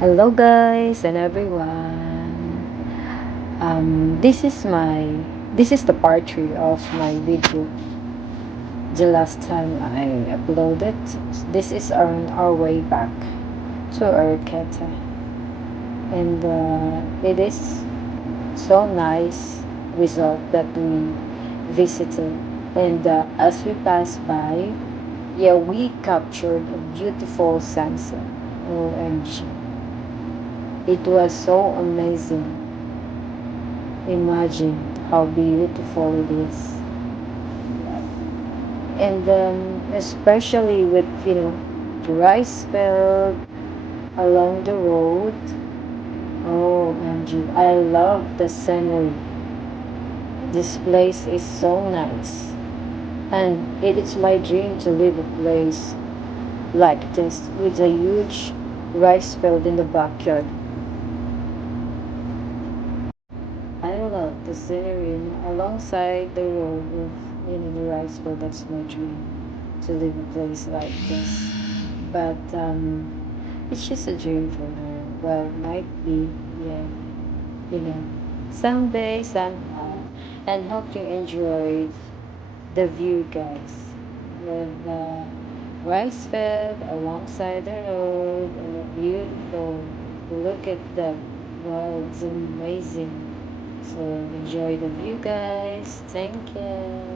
Hello guys and everyone. This is the part 3 of my video. The last time I uploaded, this is on our way back to Arqueta, and it is so nice resort that we visited. And as we passed by, yeah, we captured a beautiful sunset. OMG, it was so amazing. Imagine how beautiful it is. And especially with, the rice field along the road. Oh, MG, I love the scenery. This place is so nice. And it is my dream to live a place like this with a huge rice field in the backyard. I love the scenery alongside the road with the rice field. That's my dream to live a place like this. But it's just a dream for now. Well, might be, yeah, you know, someday, somehow. And hope you enjoyed the view, guys. With rice field alongside the road and a beautiful look at that. Wow, it's amazing. So enjoy the view, guys. Thank you.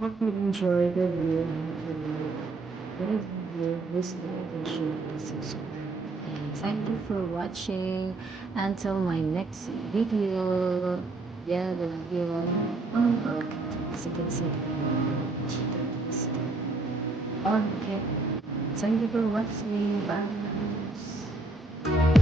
Hope you enjoyed the video. This video, this video, share, subscribe. And thank you for watching. Until my next video. Yeah, the video. As you can see. Okay. Thank you for watching. Bye.